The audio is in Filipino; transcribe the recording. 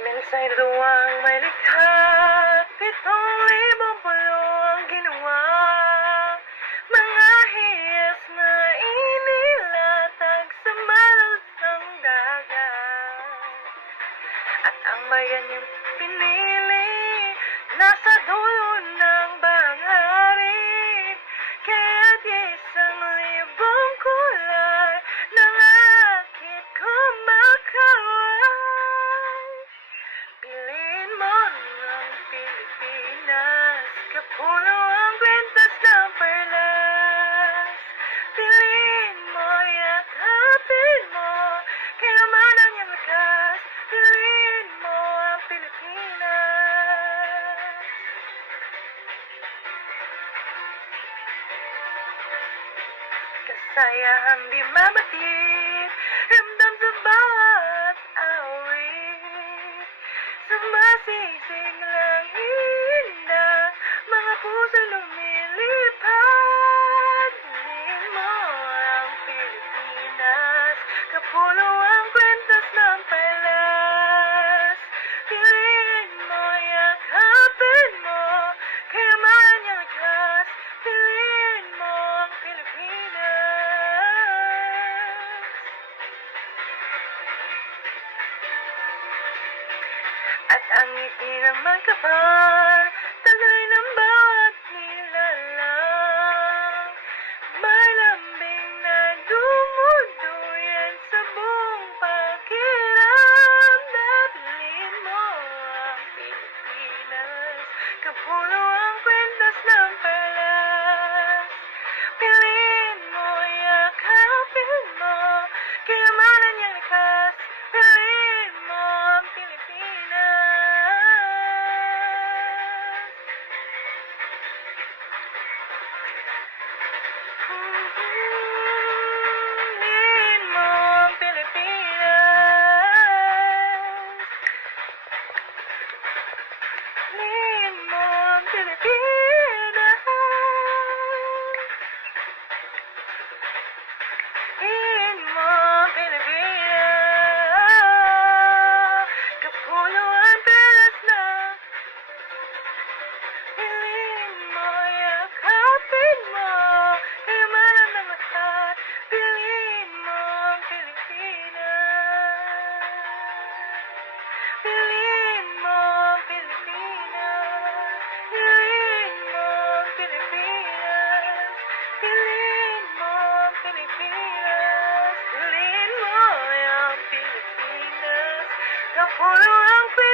Minsa'y luwang may likha, 7,000 pulo ang ginawa. Mga hiyas na inilatag sa malusang dagat. At ang bayan niyang pinili, nasa dulo ng bangarin. Kaya't 1,000 kulay ng akit kumakaway. Piliin mo ng Pilipinas, kapulo ang kwentas ng perlas. Piliin mo, yakapin mo, kayamanan niyang lakas. Piliin mo ang Pilipinas. Kasayahang di mabatid, ramdam sa bawat awit. Sumasising lang hinda, mga puso lumilipad. Piliin mo ang Pilipinas, kapulo ang kwentas ng perlas. Piliin mo, yakapin mo, kayamanan niyang lakas. Piliin mo ang Pilipinas. At ang ngiti ng magkapal, tagay ng bawat nilalang. May lambing na dumuduyan sa buong pakiramdam. Piliin mo ang Pilipinas, kapulo ang kwentas ng perlas. Piliin mo, yakapin mo, kayamanan niyang lakas. Piliin mo ang Pilipinas. Piliin mo ang Pilipinas. Piliin mo ang Pilipinas. Piliin mo ang Pilipinas. Kapulo ang perlas na. Piliin mo, yakapin mo, kayamanan ng lahat. Piliin mo ang Pilipinas. Piliin mo ang Pilipinas. Piliin mo ang Pilipinas. Piliin mo ang Pilipinas. Piliin mo ang Pilipinas. Kapulo ang Pilipinas.